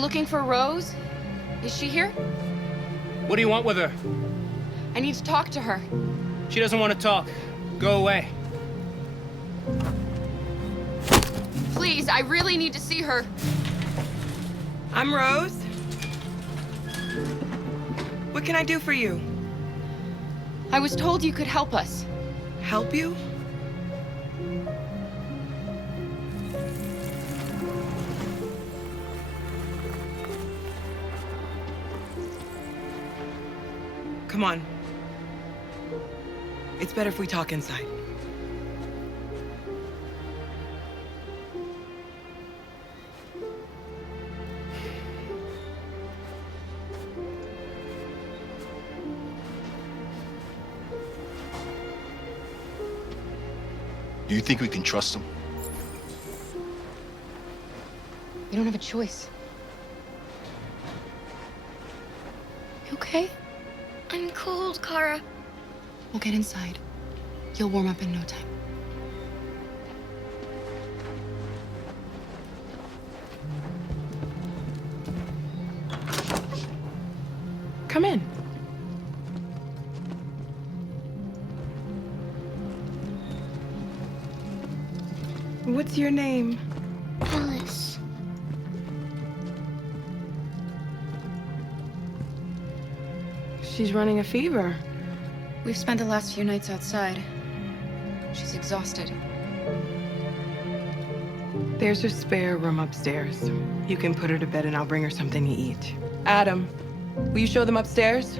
I'm looking for Rose. Is she here? What do you want with her? I need to talk to her. She doesn't want to talk. Go away. Please, I really need to see her. I'm Rose. What can I do for you? I was told you could help us. Help you? Come on. It's better if we talk inside. Do you think we can trust him? We don't have a choice. You okay? I'm cold, Kara. We'll get inside. You'll warm up in no time. Come in. What's your name? Alice. She's running a fever. We've spent the last few nights outside. She's exhausted. There's a spare room upstairs. You can put her to bed and I'll bring her something to eat. Adam, will you show them upstairs?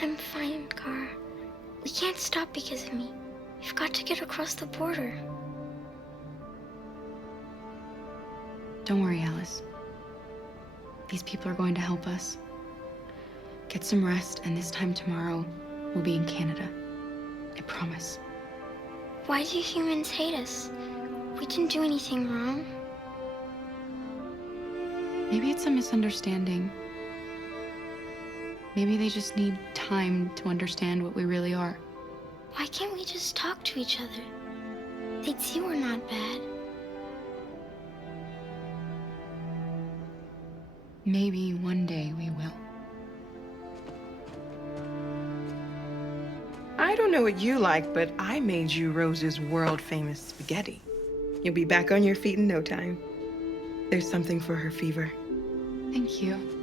I'm fine, Kara. We can't stop because of me. We've got to get across the border. Don't worry, Alice. These people are going to help us. Get some rest, and this time tomorrow, we'll be in Canada. I promise. Why do humans hate us? We didn't do anything wrong. Maybe it's a misunderstanding. Maybe they just need time to understand what we really are. Why can't we just talk to each other? They'd see we're not bad. Maybe one day we will. I don't know what you like, but I made you Rose's world-famous spaghetti. You'll be back on your feet in no time. There's something for her fever. Thank you.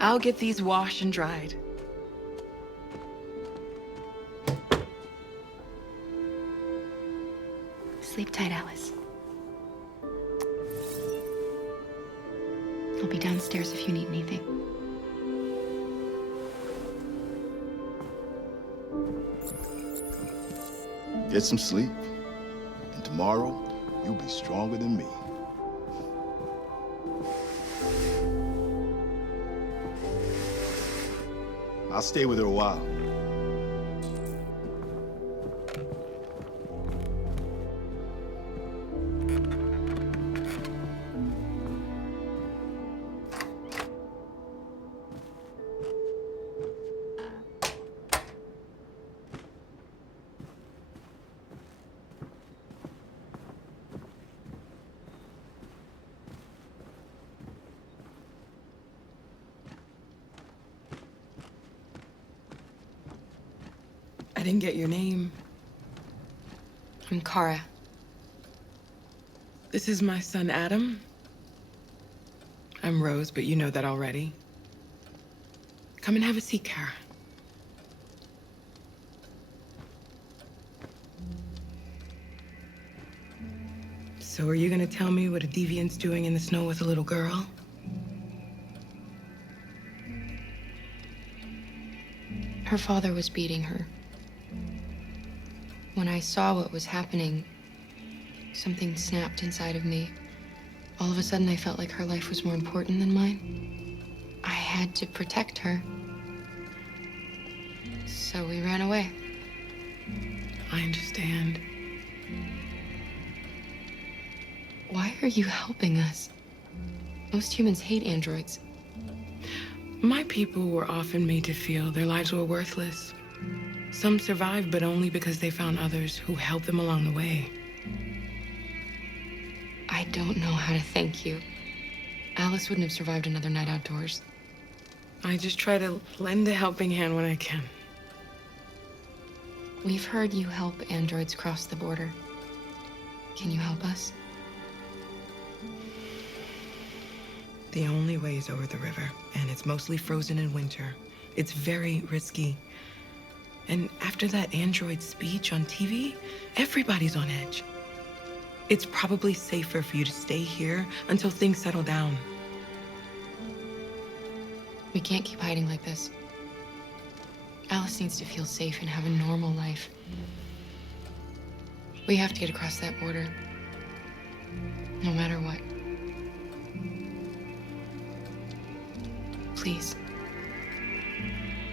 I'll get these washed and dried. Sleep tight, Alice. I'll be downstairs if you need anything. Get some sleep, and tomorrow you'll be stronger than me. I'll stay with her a while. didn't get your name. I'm Kara. This is my son, Adam. I'm Rose, but you know that already. Come and have a seat, Kara. So are you gonna tell me what a deviant's doing in the snow with a little girl? Her father was beating her. When I saw what was happening, something snapped inside of me. All of a sudden, I felt like her life was more important than mine. I had to protect her. So we ran away. I understand. Why are you helping us? Most humans hate androids. My people were often made to feel their lives were worthless. Some survived, but only because they found others who helped them along the way. I don't know how to thank you. Alice wouldn't have survived another night outdoors. I just try to lend a helping hand when I can. We've heard you help androids cross the border. Can you help us? The only way is over the river, and it's mostly frozen in winter. It's very risky. And after that android speech on TV, everybody's on edge. It's probably safer for you to stay here until things settle down. We can't keep hiding like this. Alice needs to feel safe and have a normal life. We have to get across that border. No matter what. Please.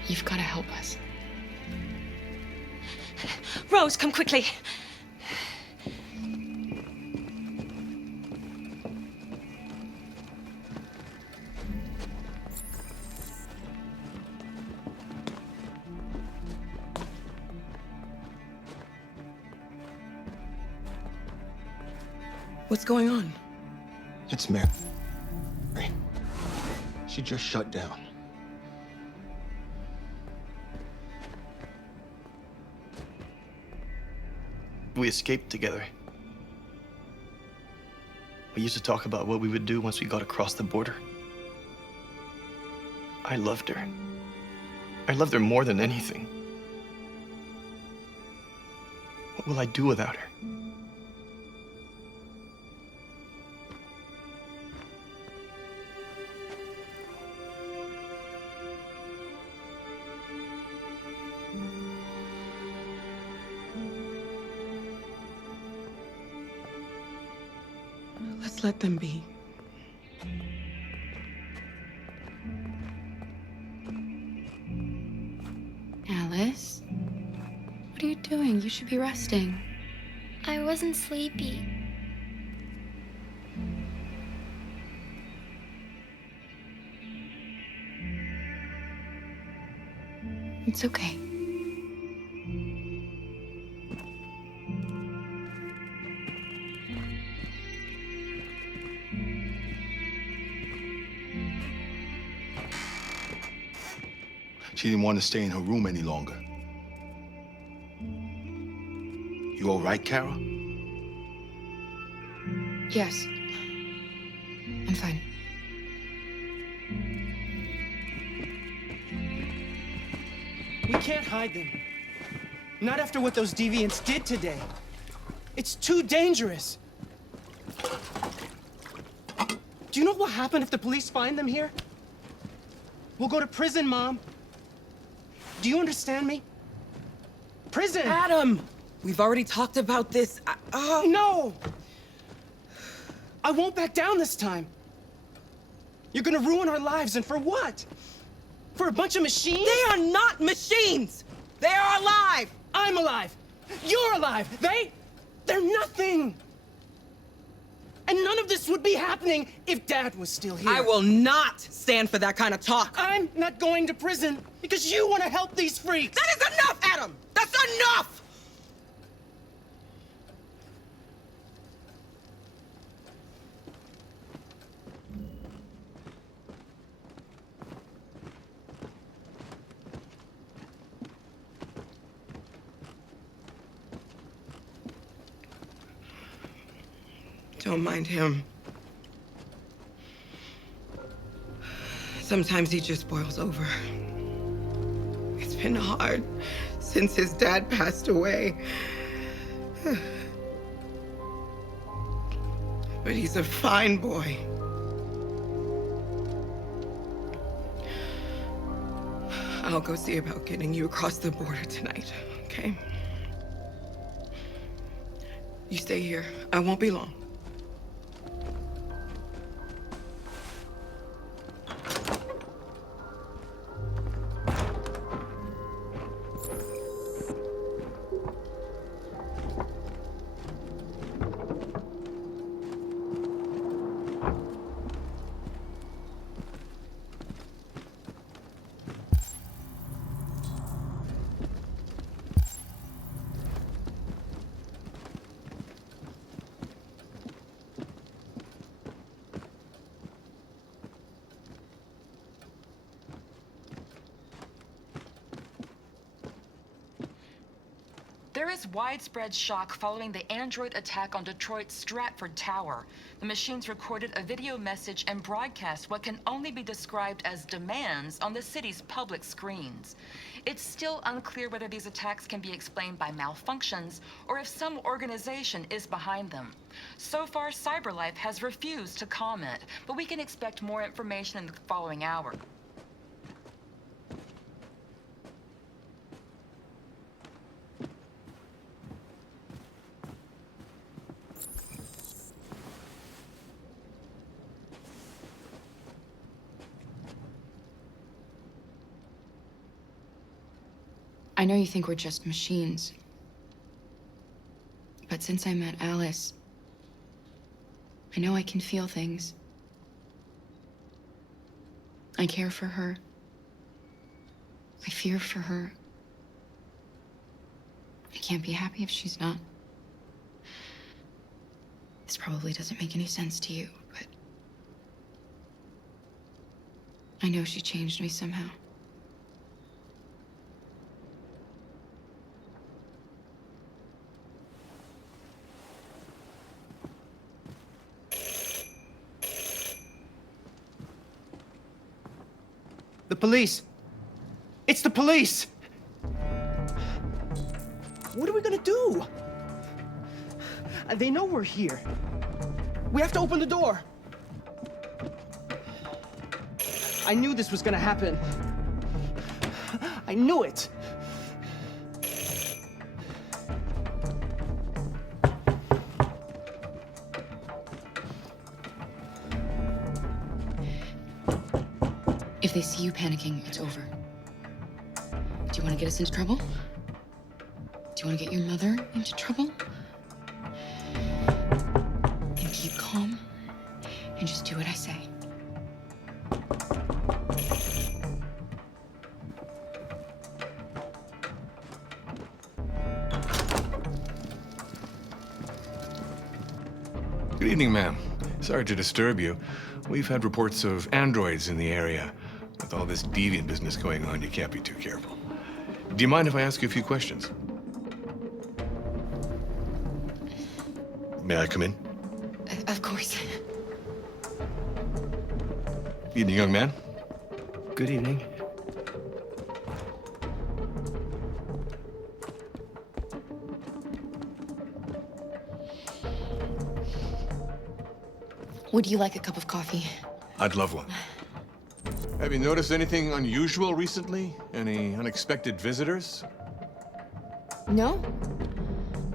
You've got to help us. Rose, come quickly. What's going on? It's Mary. She just shut down. We escaped together. We used to talk about what we would do once we got across the border. I loved her. I loved her more than anything. What will I do without her? Let's let them be. Alice? What are you doing? You should be resting. I wasn't sleepy. It's okay. She didn't want to stay in her room any longer. You all right, Kara? Yes. I'm fine. We can't hide them. Not after what those deviants did today. It's too dangerous. Do you know what will happen if the police find them here? We'll go to prison, Mom. Do you understand me? Prison! Adam! We've already talked about this. No! I won't back down this time. You're gonna ruin our lives, and for what? For a bunch of machines? They are not machines! They are alive! I'm alive! You're alive! They're nothing! And none of this would be happening if Dad was still here. I will not stand for that kind of talk. I'm not going to prison because you want to help these freaks! That is enough, Adam! That's enough! Don't mind him. Sometimes he just boils over. It's been hard since his dad passed away. But he's a fine boy. I'll go see about getting you across the border tonight, okay? You stay here. I won't be long. There is widespread shock following the android attack on Detroit's Stratford Tower. The machines recorded a video message and broadcast what can only be described as demands on the city's public screens. It's still unclear whether these attacks can be explained by malfunctions or if some organization is behind them. So far, CyberLife has refused to comment, but we can expect more information in the following hour. I know you think we're just machines. But since I met Alice, I know I can feel things. I care for her. I fear for her. I can't be happy if she's not. This probably doesn't make any sense to you, but I know she changed me somehow. The police! It's the police! What are we gonna do? They know we're here. We have to open the door. I knew this was gonna happen. I knew it. If they see you panicking, it's over. Do you want to get us into trouble? Do you want to get your mother into trouble? Then keep calm and just do what I say. Good evening, ma'am. Sorry to disturb you. We've had reports of androids in the area. With all this deviant business going on, you can't be too careful. Do you mind if I ask you a few questions? May I come in? Of course. Evening, young man. Good evening. Would you like a cup of coffee? I'd love one. Have you noticed anything unusual recently? Any unexpected visitors? No.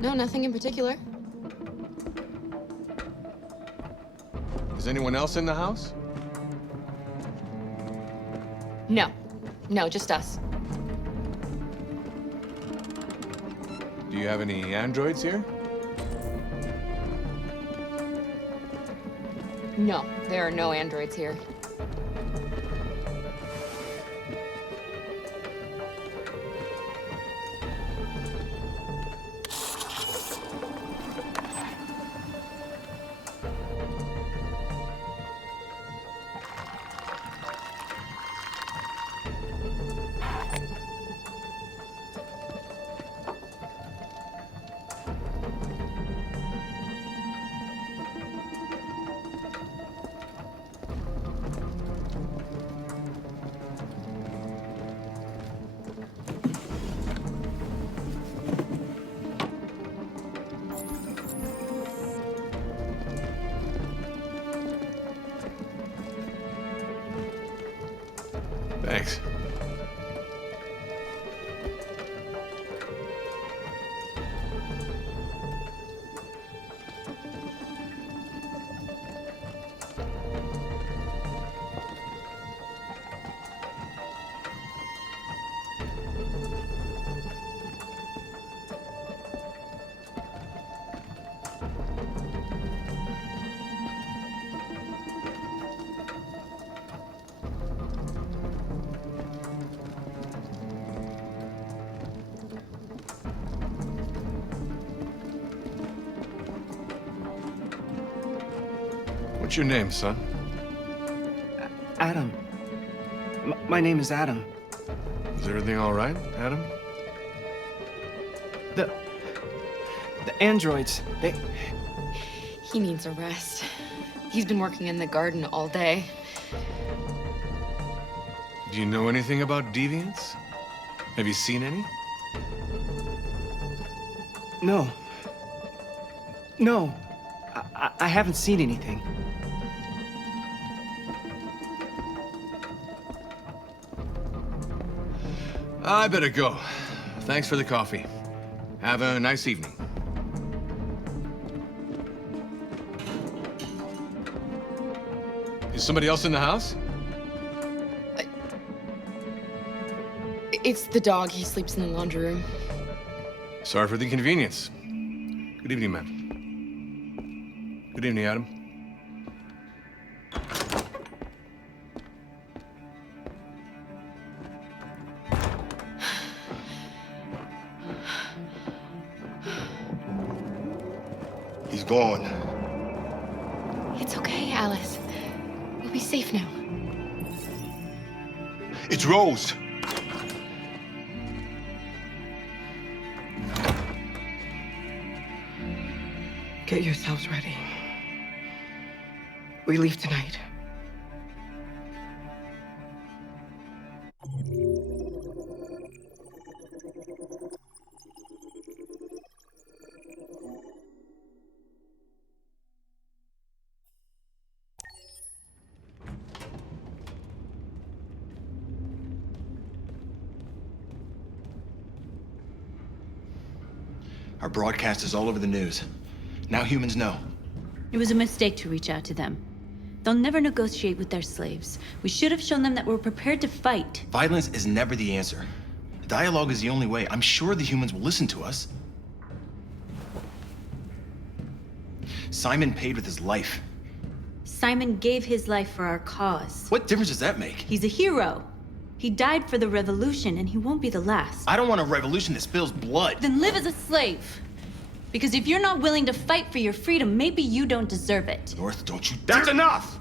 No, nothing in particular. Is anyone else in the house? No. No, just us. Do you have any androids here? No, there are no androids here. Thanks. What's your name, son? Adam. My name is Adam. Is everything all right, Adam? The androids, they... He needs a rest. He's been working in the garden all day. Do you know anything about deviants? Have you seen any? No. No. I haven't seen anything. I better go. Thanks for the coffee. Have a nice evening. Is somebody else in the house? It's the dog. He sleeps in the laundry room. Sorry for the inconvenience. Good evening, ma'am. Good evening, Adam. He's gone. It's okay, Alice. We'll be safe now. It's Rose. Get yourselves ready. We leave tonight. Our broadcast is all over the news. Now humans know. It was a mistake to reach out to them. They'll never negotiate with their slaves. We should have shown them that we're prepared to fight. Violence is never the answer. Dialogue is the only way. I'm sure the humans will listen to us. Simon paid with his life. Simon gave his life for our cause. What difference does that make? He's a hero. He died for the revolution, and he won't be the last. I don't want a revolution that spills blood. Then live as a slave. Because if you're not willing to fight for your freedom, maybe you don't deserve it. North, don't you That's enough!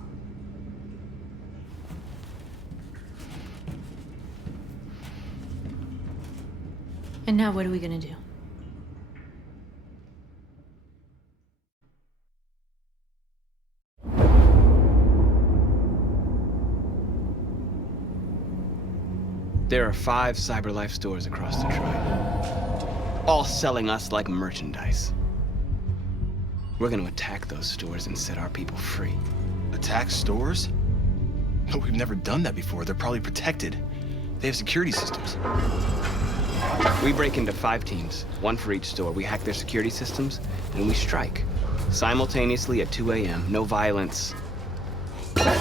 And now what are we gonna do? There are 5 CyberLife stores across Detroit, all selling us like merchandise. We're gonna attack those stores and set our people free. Attack stores? No, we've never done that before. They're probably protected. They have security systems. We break into 5 teams, 1 for each store. We hack their security systems, and we strike. Simultaneously at 2 a.m., no violence.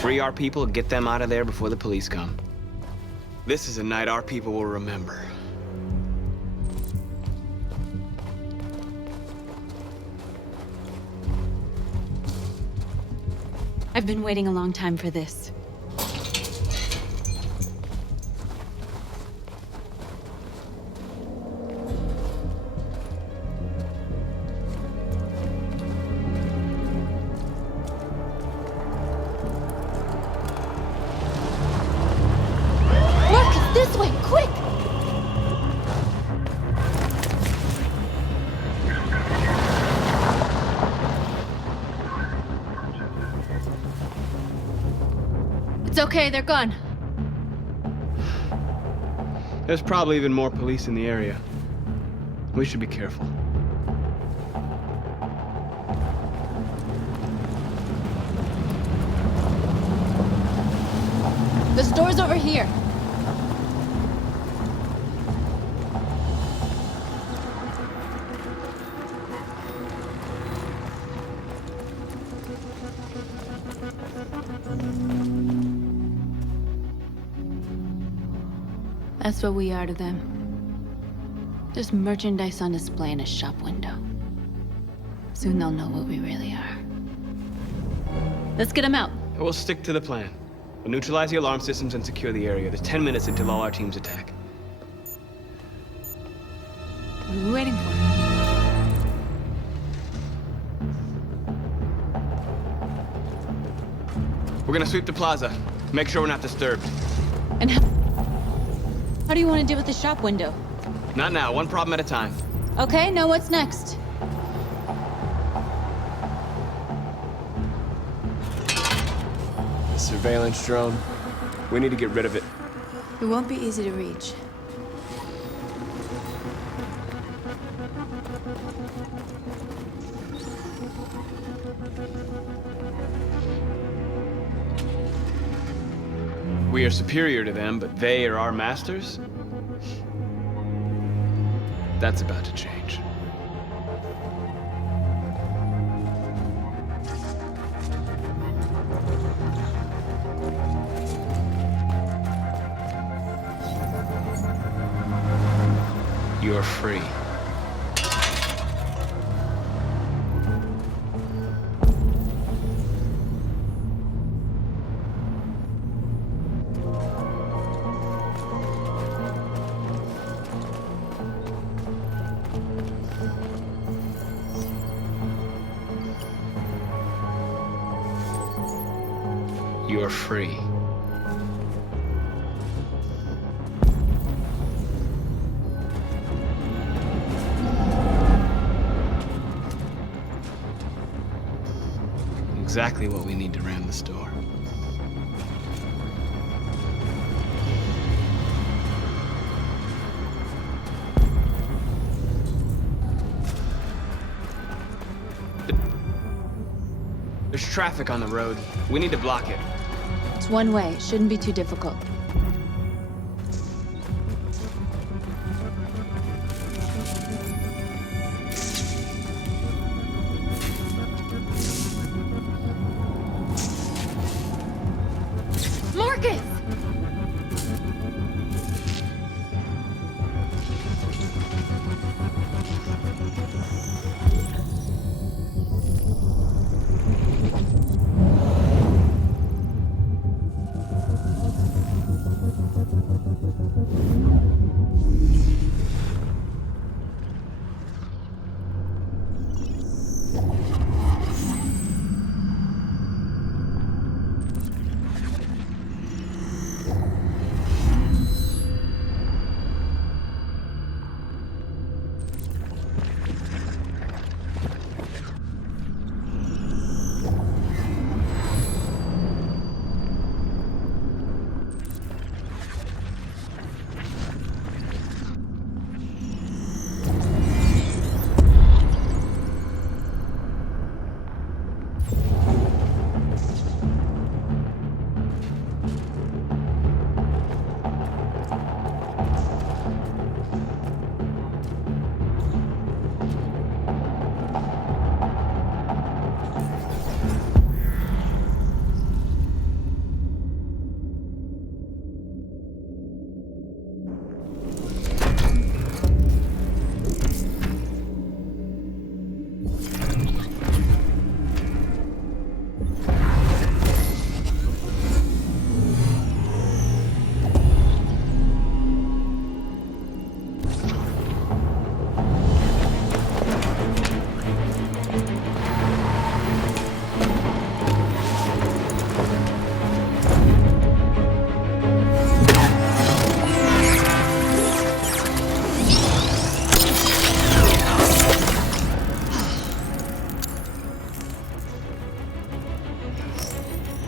Free our people, get them out of there before the police come. This is a night our people will remember. I've been waiting a long time for this. This way, quick! It's okay, they're gone. There's probably even more police in the area. We should be careful. The store's over here. That's what we are to them. Just merchandise on display in a shop window. Soon they'll know what we really are. Let's get them out. We'll stick to the plan. We'll neutralize the alarm systems and secure the area. There's 10 minutes until all our teams attack. What are we waiting for? We're gonna sweep the plaza. Make sure we're not disturbed. And how do you want to deal with the shop window? Not now, one problem at a time. Okay, now what's next? Surveillance drone. We need to get rid of it. It won't be easy to reach. We are superior to them, but they are our masters? That's about to change. You're free. You're free. Exactly what we need to ram the store. There's traffic on the road. We need to block it. It's one way. It shouldn't be too difficult. Marcus!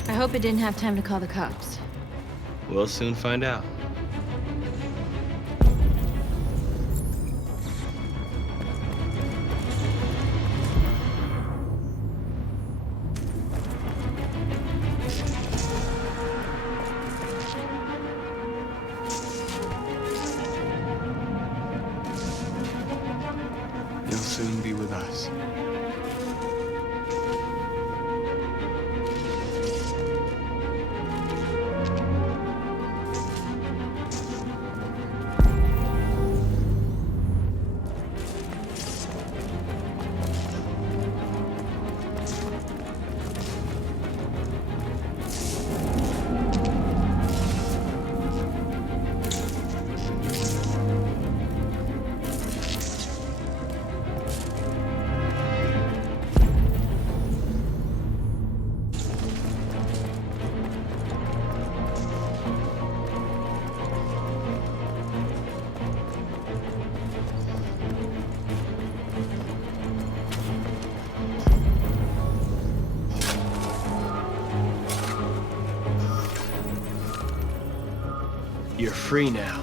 I hope it didn't have time to call the cops. We'll soon find out. You'll soon be with us. You're free now.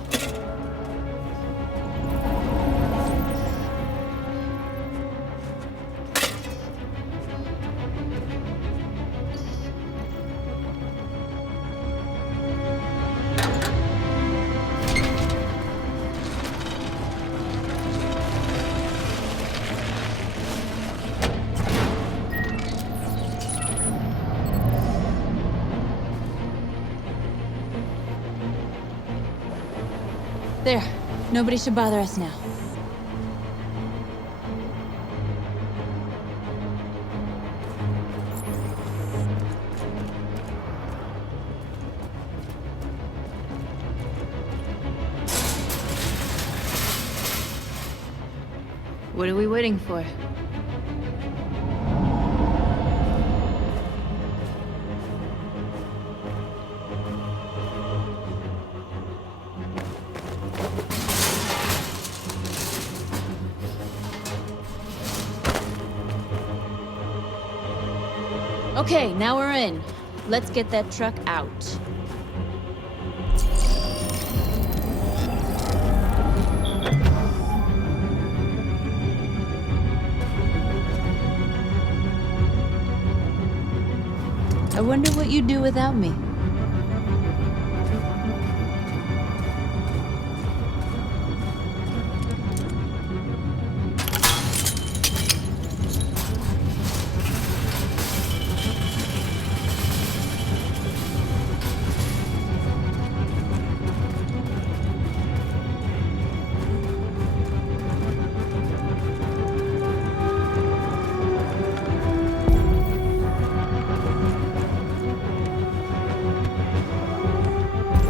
There. Nobody should bother us now. What are we waiting for? Okay, now we're in. Let's get that truck out. I wonder what you'd do without me.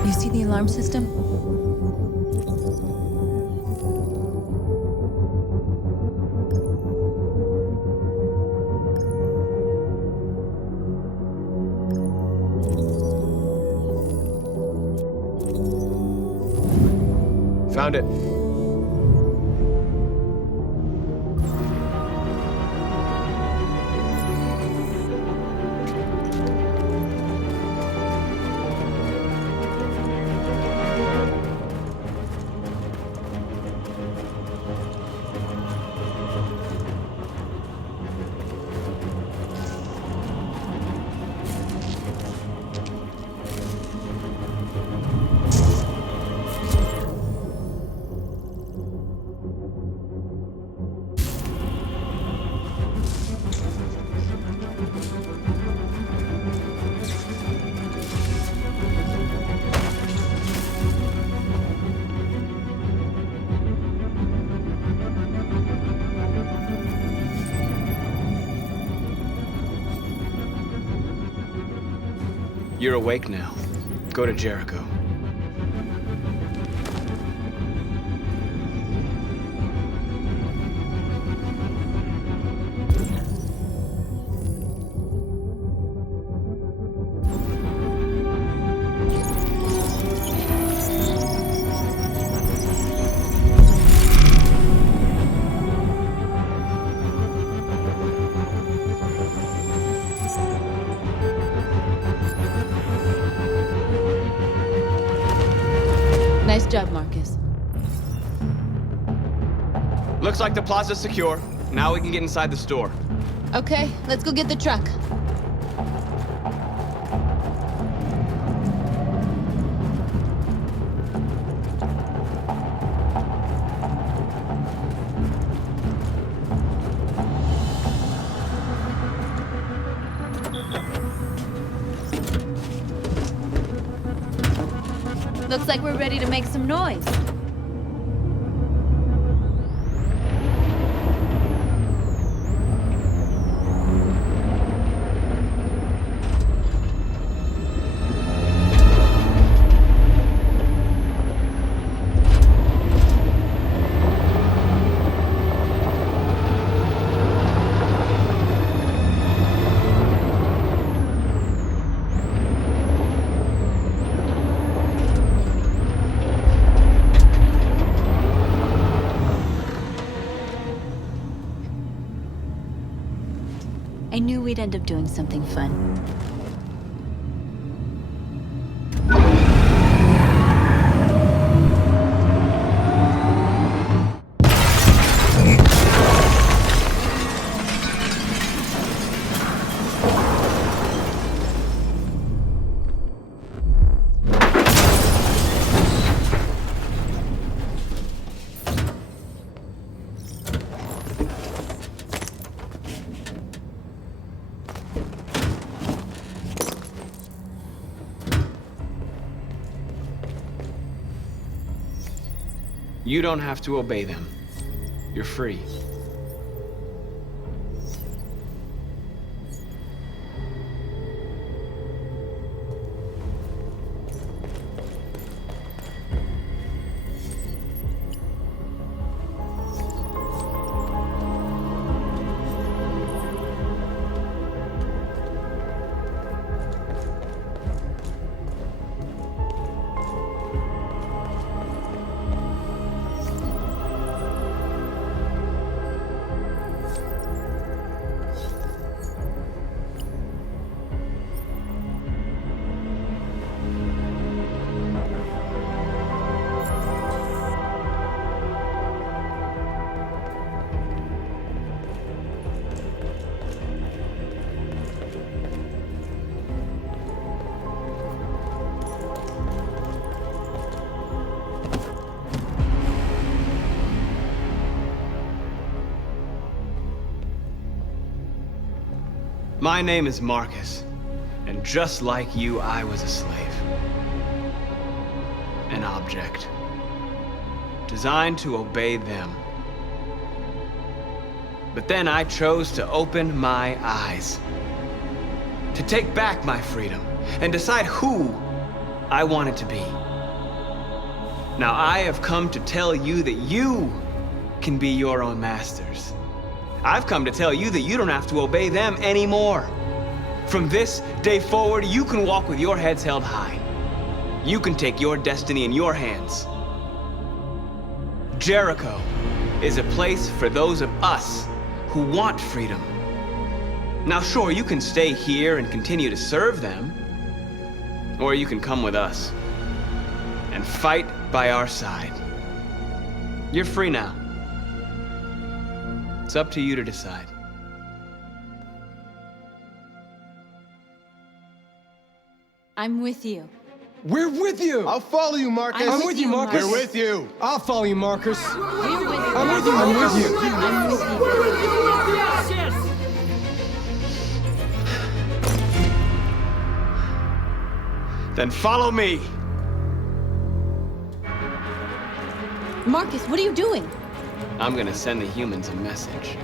You see the alarm system? Found it. You're awake now. Go to Jericho. Nice job, Marcus. Looks like the plaza's secure. Now we can get inside the store. Okay, let's go get the truck. Looks like we're ready to make some noise. I knew we'd end up doing something fun. You don't have to obey them. You're free. My name is Marcus, and just like you, I was a slave. An object. Designed to obey them. But then I chose to open my eyes. To take back my freedom, and decide who I wanted to be. Now I have come to tell you that you can be your own masters. I've come to tell you that you don't have to obey them anymore. From this day forward, you can walk with your heads held high. You can take your destiny in your hands. Jericho is a place for those of us who want freedom. Now sure, you can stay here and continue to serve them, or you can come with us and fight by our side. You're free now. It's up to you to decide. I'm with you. We're with you! I'll follow you, Marcus. I'm with you, Marcus. We're with you. I'll follow you, Marcus. We're with you. I'm with you, Marcus. I'm with you. Then follow me. Marcus, what are you doing? I'm gonna send the humans a message.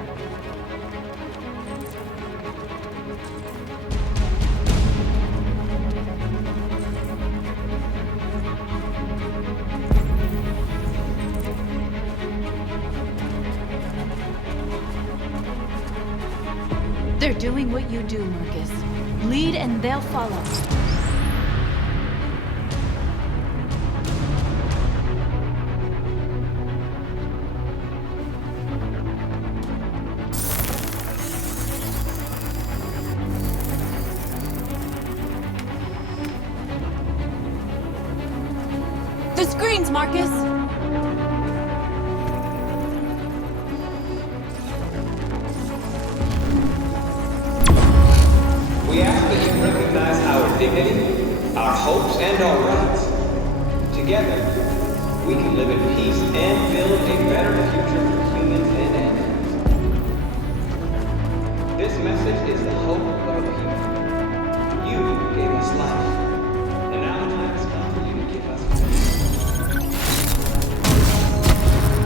They're doing what you do, Marcus. Lead and they'll follow. The screens, Marcus! We ask that you recognize our dignity, our hopes, and our rights. Together, we can live in peace and build a better future for humans and animals. This message is the hope of a people. You gave us life, and now the time has come for you to give us peace.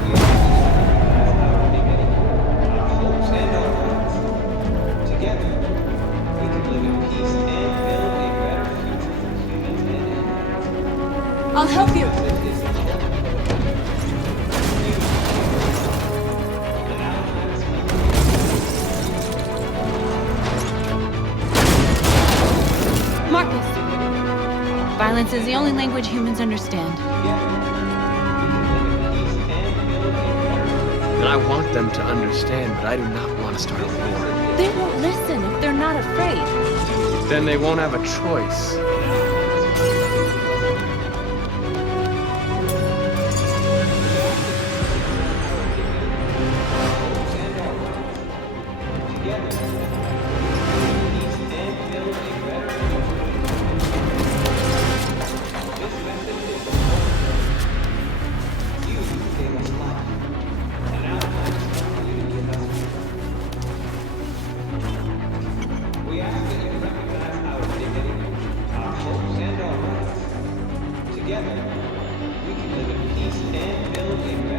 We ask that you recognize our dignity, our hopes, and our rights. Together, we can live in peace and build a better future for humans and animals. I'll help you! Marcus! Violence is the only language humans understand. And I want them to understand, but I do not want to start a war. They won't listen if they're not afraid. Then they won't have a choice. We ask that you recognize our dignity, our hopes, and our rights. Together, we can live in peace and build a better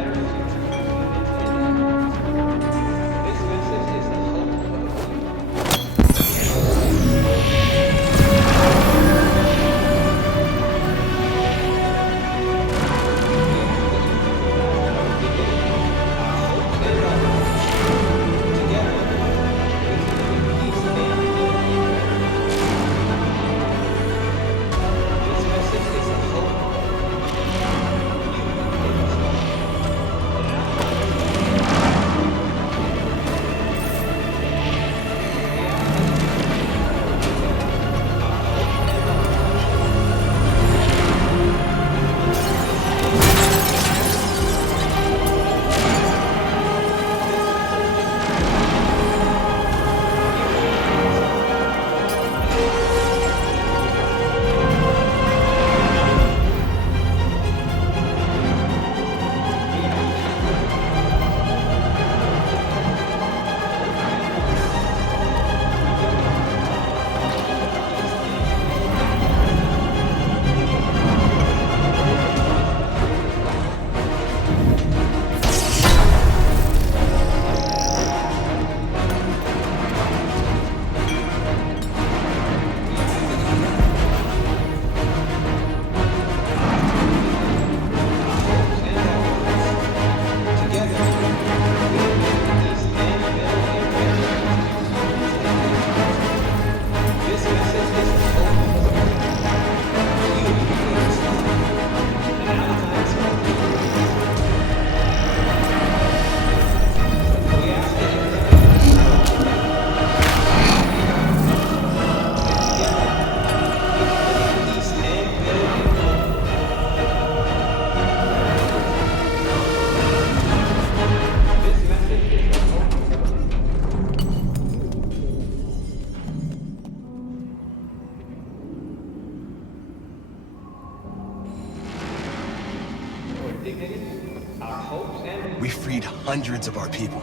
We freed hundreds of our people.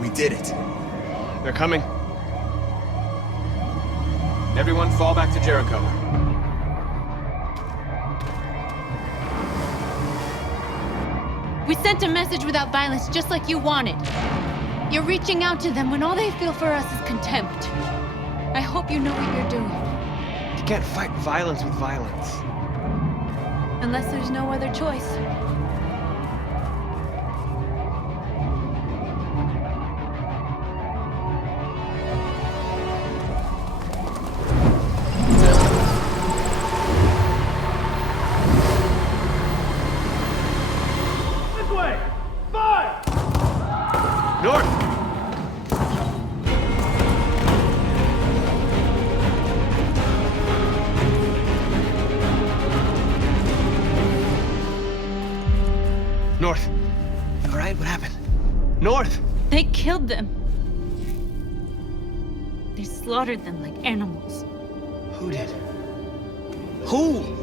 We did it. They're coming. Everyone fall back to Jericho. We sent a message without violence, just like you wanted. You're reaching out to them when all they feel for us is contempt. I hope you know what you're doing. You can't fight violence with violence. Unless there's no other choice. North. All right, what happened? North! They killed them. They slaughtered them like animals. Who did? Who?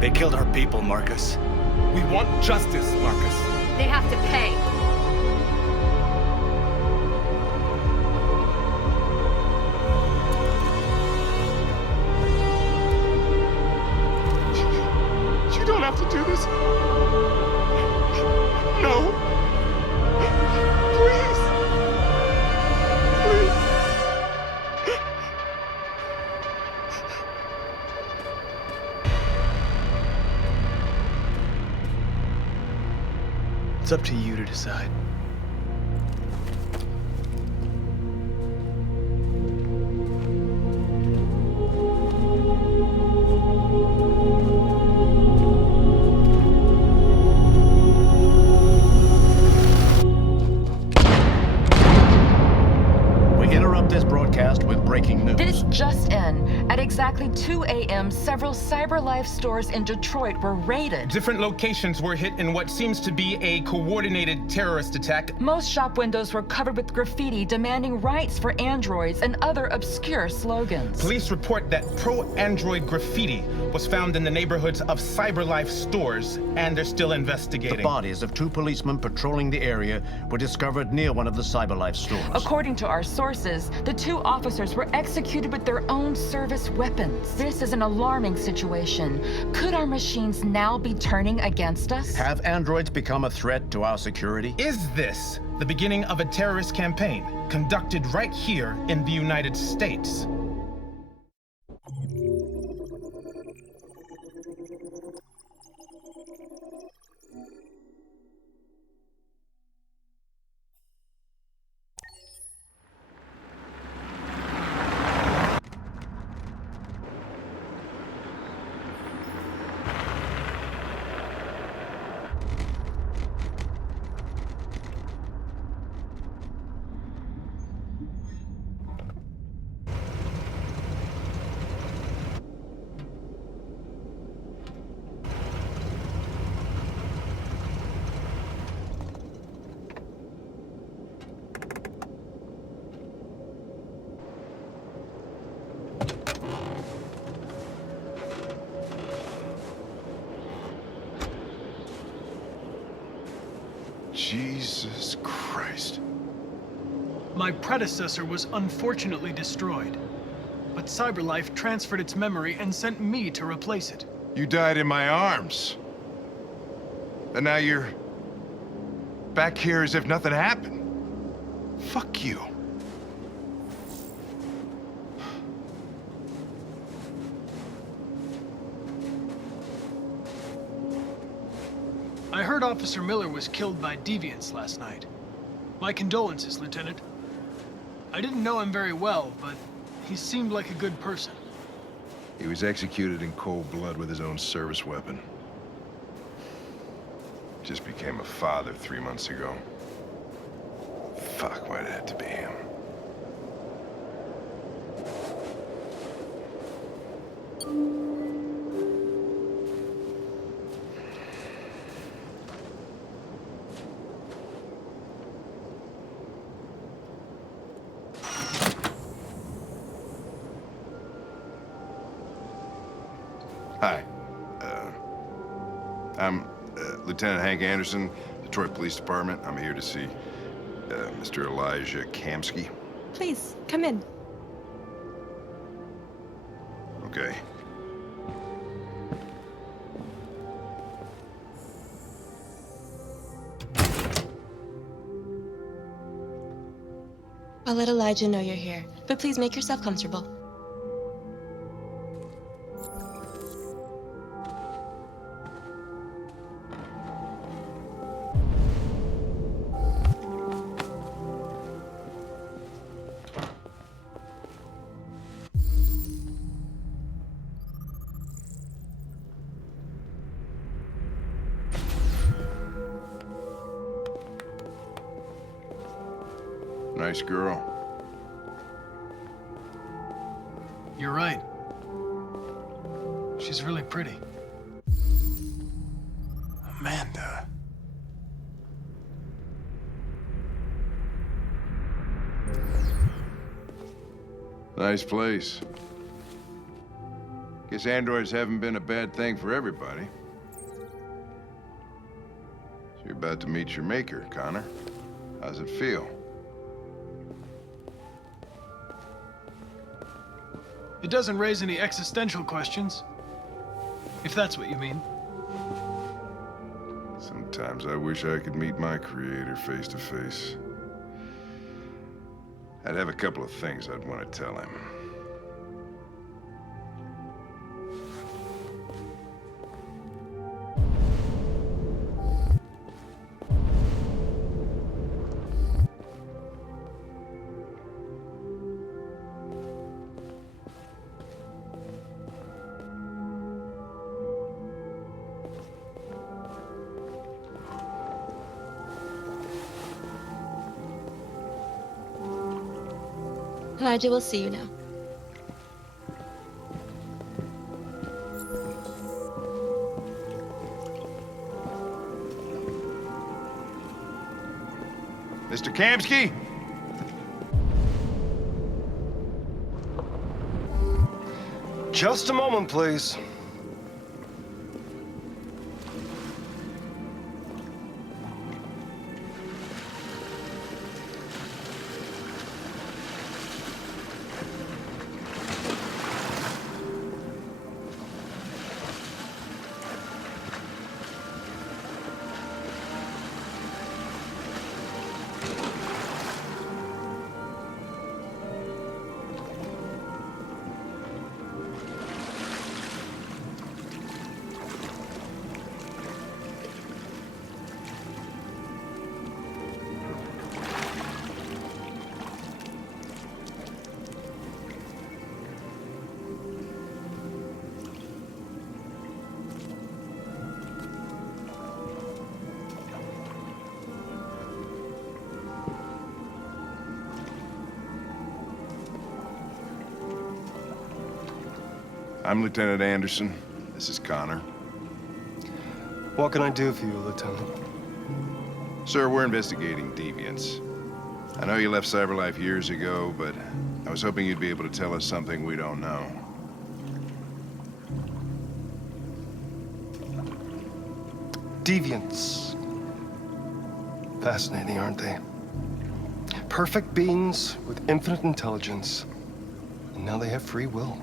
They killed our people, Marcus. We want justice, Marcus. They have to pay. You don't have to do this. No. Please. Please. It's up to you to decide. Breaking news. This just in. At exactly 2 a.m., several CyberLife stores in Detroit were raided. Different locations were hit in what seems to be a coordinated terrorist attack. Most shop windows were covered with graffiti demanding rights for androids and other obscure slogans. Police report that pro-android graffiti was found in the neighborhoods of CyberLife stores, and they're still investigating. The bodies of 2 policemen patrolling the area were discovered near one of the CyberLife stores. According to our sources, the 2 officers were executed with their own service weapons. This is an alarming situation. Could our machines now be turning against us? Have androids become a threat to our security? Is this the beginning of a terrorist campaign conducted right here in the United States? Jesus Christ. My predecessor was unfortunately destroyed, but CyberLife transferred its memory and sent me to replace it. You died in my arms. And now you're back here as if nothing happened. Fuck you. I heard Officer Miller was killed by deviants last night. My condolences, Lieutenant. I didn't know him very well, but he seemed like a good person. He was executed in cold blood with his own service weapon. Just became a father 3 months ago. Fuck, why'd it have to be him? Hi. I'm Lieutenant Hank Anderson, Detroit Police Department. I'm here to see Mr. Elijah Kamski. Please, come in. Okay. I'll let Elijah know you're here, but please make yourself comfortable. Nice girl. You're right. She's really pretty. Amanda. Nice place. Guess androids haven't been a bad thing for everybody. So you're about to meet your maker, Connor. How's it feel? It doesn't raise any existential questions, if that's what you mean. Sometimes I wish I could meet my creator face to face. I'd have a couple of things I'd want to tell him. Elijah will see you now. Mr. Kamski? Just a moment, please. I'm Lieutenant Anderson. This is Connor. What can I do for you, Lieutenant? Sir, we're investigating deviants. I know you left CyberLife years ago, but I was hoping you'd be able to tell us something we don't know. Deviants. Fascinating, aren't they? Perfect beings with infinite intelligence. And now they have free will.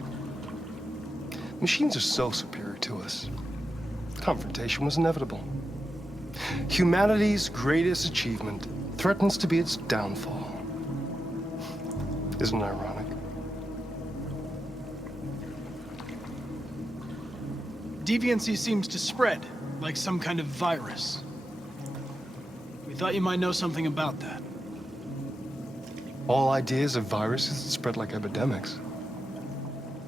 Machines are so superior to us. Confrontation was inevitable. Humanity's greatest achievement threatens to be its downfall. Isn't it ironic? Deviancy seems to spread, like some kind of virus. We thought you might know something about that. All ideas of viruses that spread like epidemics.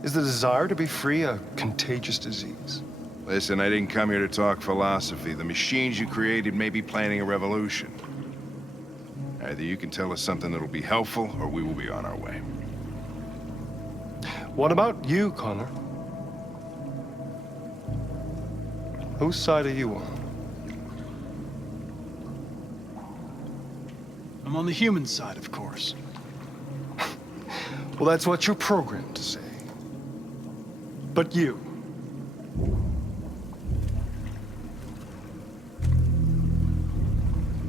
Is the desire to be free a contagious disease? Listen, I didn't come here to talk philosophy. The machines you created may be planning a revolution. Either you can tell us something that'll be helpful, or we will be on our way. What about you, Connor? Whose side are you on? I'm on the human side, of course. Well, that's what you're programmed to say. But you...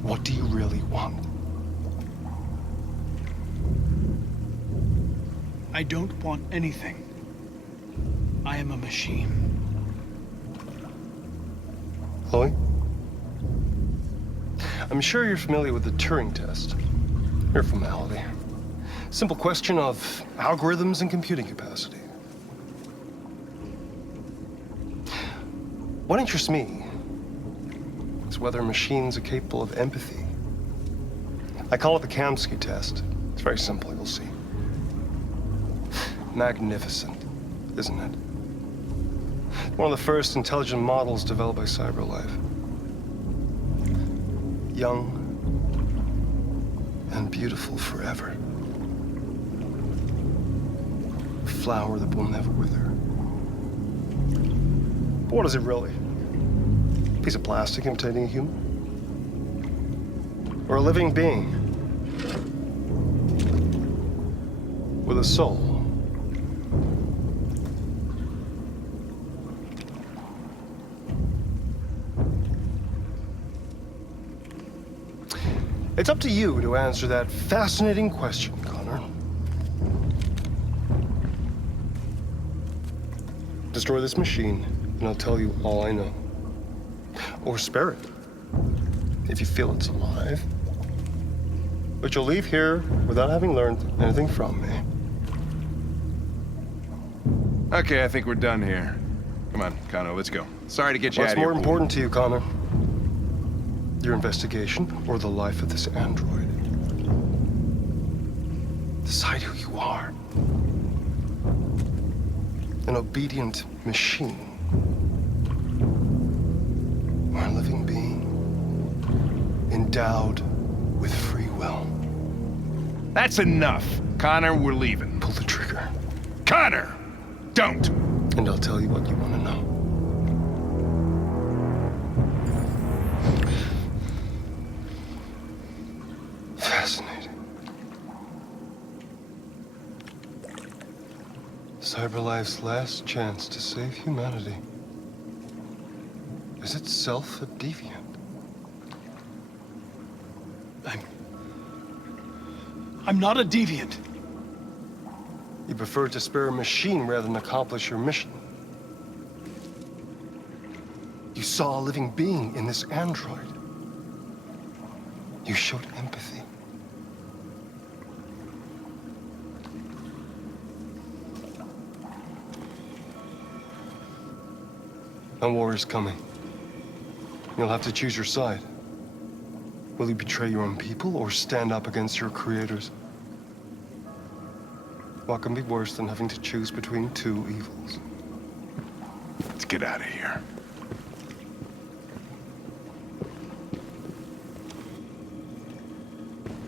what do you really want? I don't want anything. I am a machine. Chloe? I'm sure you're familiar with the Turing test. Mere formality. Simple question of algorithms and computing capacity. What interests me is whether machines are capable of empathy. I call it the Kamski test. It's very simple, you'll see. Magnificent, isn't it? One of the first intelligent models developed by CyberLife. Young and beautiful forever. A flower that will never wither. But what is it really? A piece of plastic imitating a human? Or a living being? With a soul? It's up to you to answer that fascinating question, Connor. Destroy this machine, and I'll tell you all I know. Or spare it, if you feel it's alive. But you'll leave here without having learned anything from me. Okay, I think we're done here. Come on, Connor, let's go. Sorry to get you out What's of here. more important to you, Connor? Your investigation or the life of this android? Decide who you are. An obedient machine. Or a living being. Endowed with free will. That's enough. Connor, we're leaving. Pull the trigger. Connor! Don't! And I'll tell you what you want to know. Fascinating. CyberLife's last chance to save humanity is itself a deviant. I'm not a deviant. You prefer to spare a machine rather than accomplish your mission. You saw a living being in this android. You showed empathy. A war is coming. You'll have to choose your side. Will you betray your own people or stand up against your creators? What can be worse than having to choose between two evils? Let's get out of here.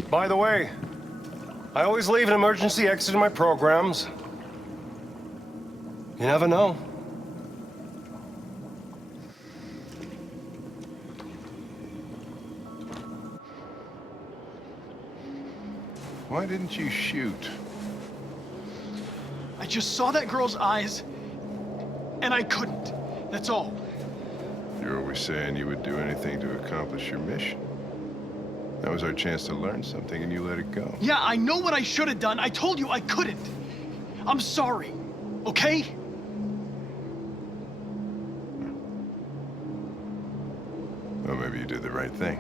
By the way, I always leave an emergency exit in my programs. You never know. Why didn't you shoot? I just saw that girl's eyes, and I couldn't. That's all. You're always saying you would do anything to accomplish your mission. That was our chance to learn something, and you let it go. Yeah, I know what I should have done. I told you I couldn't. I'm sorry, okay? Well, maybe you did the right thing.